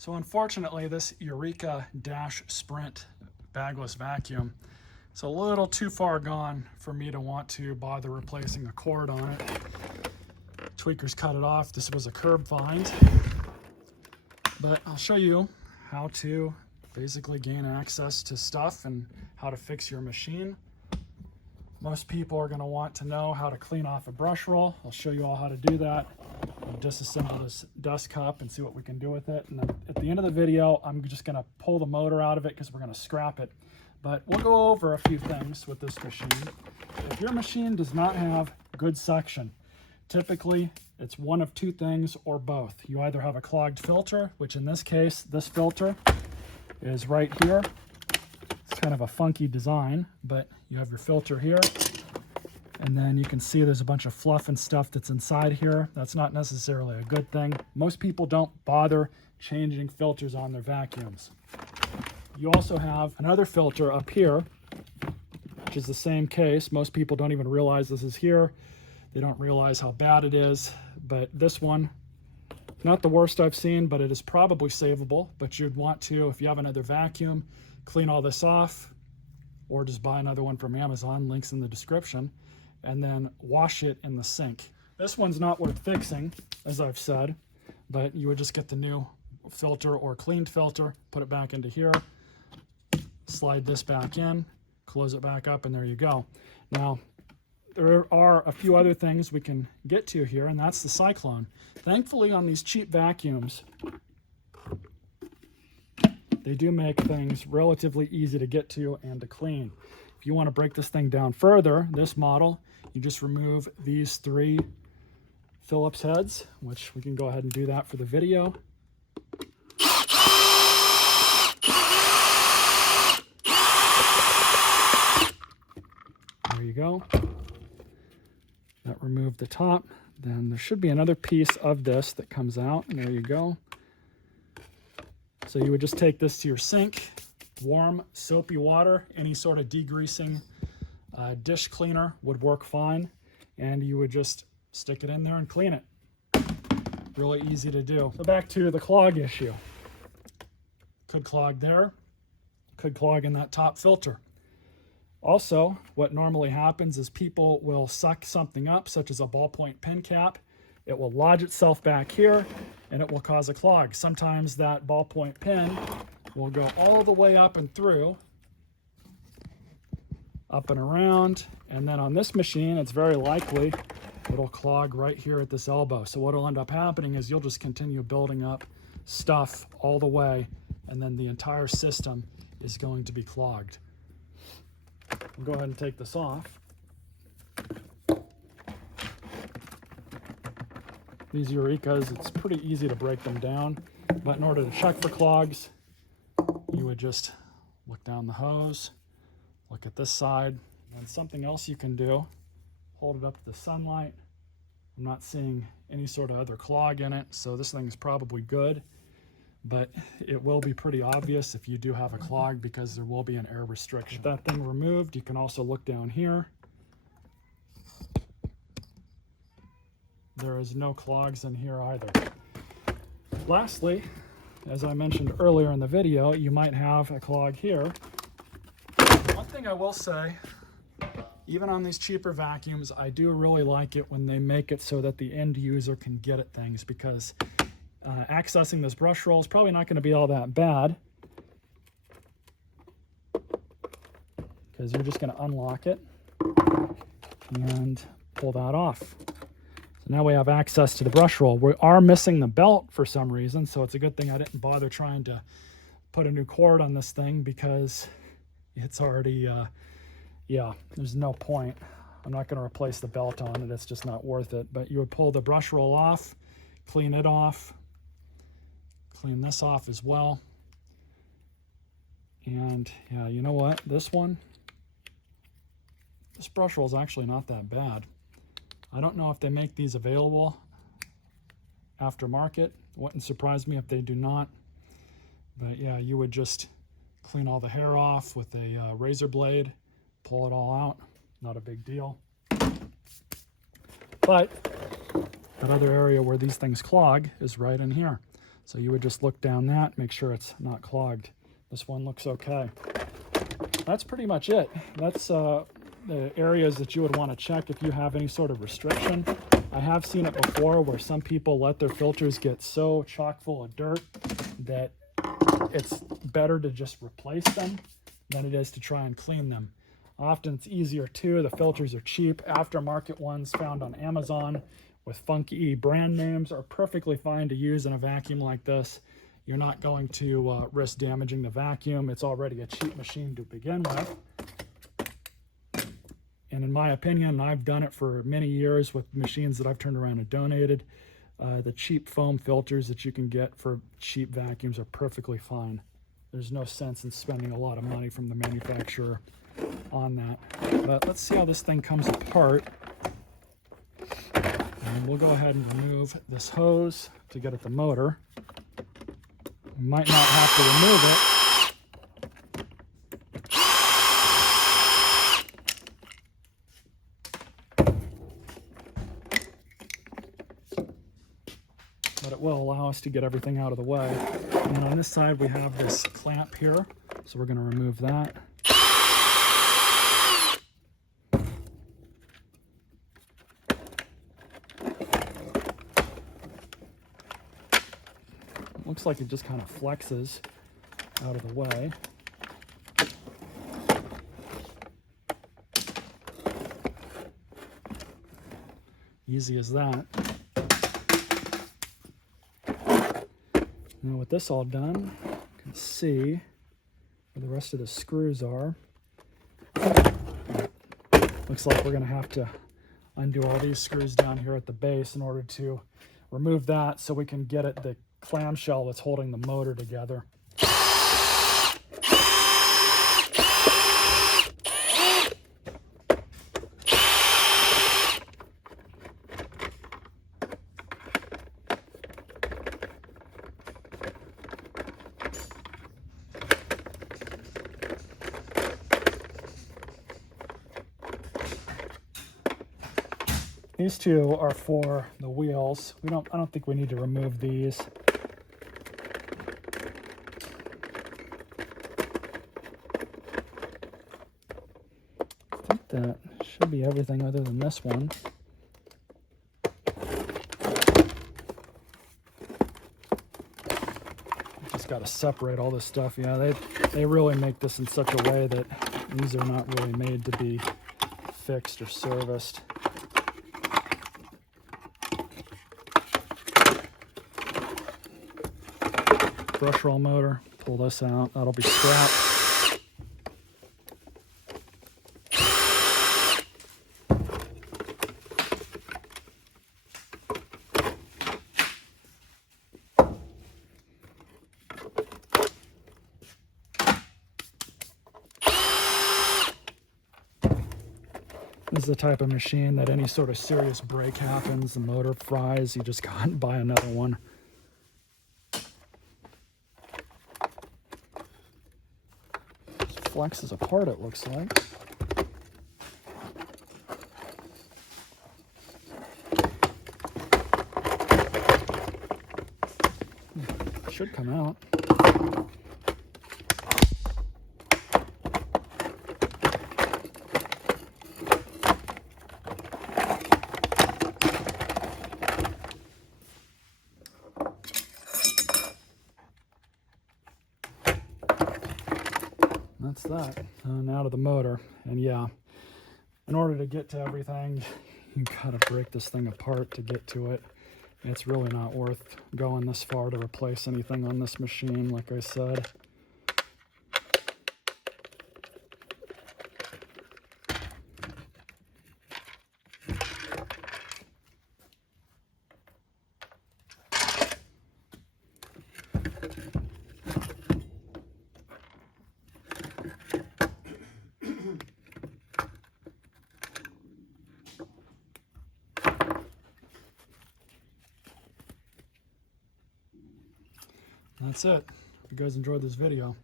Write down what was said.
So unfortunately, this Eureka Dash Sprint bagless vacuum is a little too far gone for me to want to bother replacing a cord on it. Tweakers cut it off. This was a curb find. But I'll show you how to basically gain access to stuff and how to fix your machine. Most people are going to want to know how to clean off a brush roll. I'll show you all how to do that. I'll disassemble this dust cup and see what we can do with it. And then at the end of the video, I'm just going to pull the motor out of it because we're going to scrap it. But we'll go over a few things with this machine. If your machine does not have good suction, typically it's one of two things or both. You either have a clogged filter, which in this case, this filter is right here. It's kind of a funky design, but you have your filter here. And then you can see there's a bunch of fluff and stuff that's inside here. That's not necessarily a good thing. Most people don't bother changing filters on their vacuums. You also have another filter up here, which is the same case. Most people don't even realize this is here. They don't realize how bad it is. But this one, not the worst I've seen, but it is probably savable. But you'd want to, if you have another vacuum, clean all this off, or just buy another one from Amazon, links in the description, and then wash it in the sink. This one's not worth fixing, as I've said, but you would just get the new filter or cleaned filter, put it back into here, slide this back in, close it back up, and there you go. Now, there are a few other things we can get to here, and that's the cyclone. Thankfully, on these cheap vacuums, they do make things relatively easy to get to and to clean. If you want to break this thing down further, this model, you just remove these three Phillips heads, which we can go ahead and do that for the video. There you go. That removed the top. Then there should be another piece of this that comes out, and there you go. So you would just take this to your sink, warm, soapy water, any sort of degreasing dish cleaner would work fine, and you would just stick it in there and clean it. Really easy to do. So back to the clog issue. Could clog there, could clog in that top filter. Also, what normally happens is people will suck something up, such as a ballpoint pen cap. It will lodge itself back here, and it will cause a clog. Sometimes that ballpoint pen will go all the way up and through, up and around, and then on this machine, it's very likely it'll clog right here at this elbow. So what will end up happening is you'll just continue building up stuff all the way, and then the entire system is going to be clogged. We'll go ahead and take this off. These Eurekas, it's pretty easy to break them down, but in order to check for clogs, you would just look down the hose, look at this side, and something else you can do, hold it up to the sunlight. I'm not seeing any sort of other clog in it, so this thing is probably good, but it will be pretty obvious if you do have a clog because there will be an air restriction. With that thing removed, you can also look down here. There is no clogs in here either. Lastly, as I mentioned earlier in the video, you might have a clog here. One thing I will say, even on these cheaper vacuums, I do really like it when they make it so that the end user can get at things, because accessing this brush roll is probably not going to be all that bad, because you're just going to unlock it and pull that off. So now we have access to the brush roll. We are missing the belt for some reason, so it's a good thing I didn't bother trying to put a new cord on this thing, because it's already, yeah, there's no point. I'm not going to replace the belt on it. It's just not worth it. But you would pull the brush roll off, clean it off, clean this off as well. And yeah, you know what? This brush roll is actually not that bad. I don't know if they make these available aftermarket. It wouldn't surprise me if they do not. But yeah, you would just clean all the hair off with a razor blade, pull it all out. Not a big deal. But that other area where these things clog is right in here. So you would just look down that, make sure it's not clogged. This one looks okay. That's pretty much it. That's the areas that you would want to check if you have any sort of restriction. I have seen it before where some people let their filters get so chock full of dirt that it's better to just replace them than it is to try and clean them. Often it's easier too. The filters are cheap. Aftermarket ones found on Amazon with funky brand names are perfectly fine to use in a vacuum like this. You're not going to risk damaging the vacuum. It's already a cheap machine to begin with. And in my opinion, I've done it for many years with machines that I've turned around and donated. The cheap foam filters that you can get for cheap vacuums are perfectly fine. There's no sense in spending a lot of money from the manufacturer on that. But let's see how this thing comes apart. And we'll go ahead and remove this hose to get at the motor. We might not have to remove it. But it will allow us to get everything out of the way. And then on this side we have this clamp here, so we're going to remove that. It looks like it just kind of flexes out of the way. Easy as that. Now with this all done, you can see where the rest of the screws are. Looks like we're going to have to undo all these screws down here at the base in order to remove that so we can get at the clamshell that's holding the motor together. These two are for the wheels. I don't think we need to remove these. I think that should be everything other than this one. Just got to separate all this stuff. Yeah, they really make this in such a way that these are not really made to be fixed or serviced. Brush roll motor, pull this out, that'll be scrap. This is the type of machine that any sort of serious break happens, the motor fries, you just go out and buy another one. Flexes apart, it looks like. Should come out. That's that. Now to the motor. And yeah, in order to get to everything, you gotta break this thing apart to get to it. It's really not worth going this far to replace anything on this machine, like I said. That's it. If you guys enjoyed this video,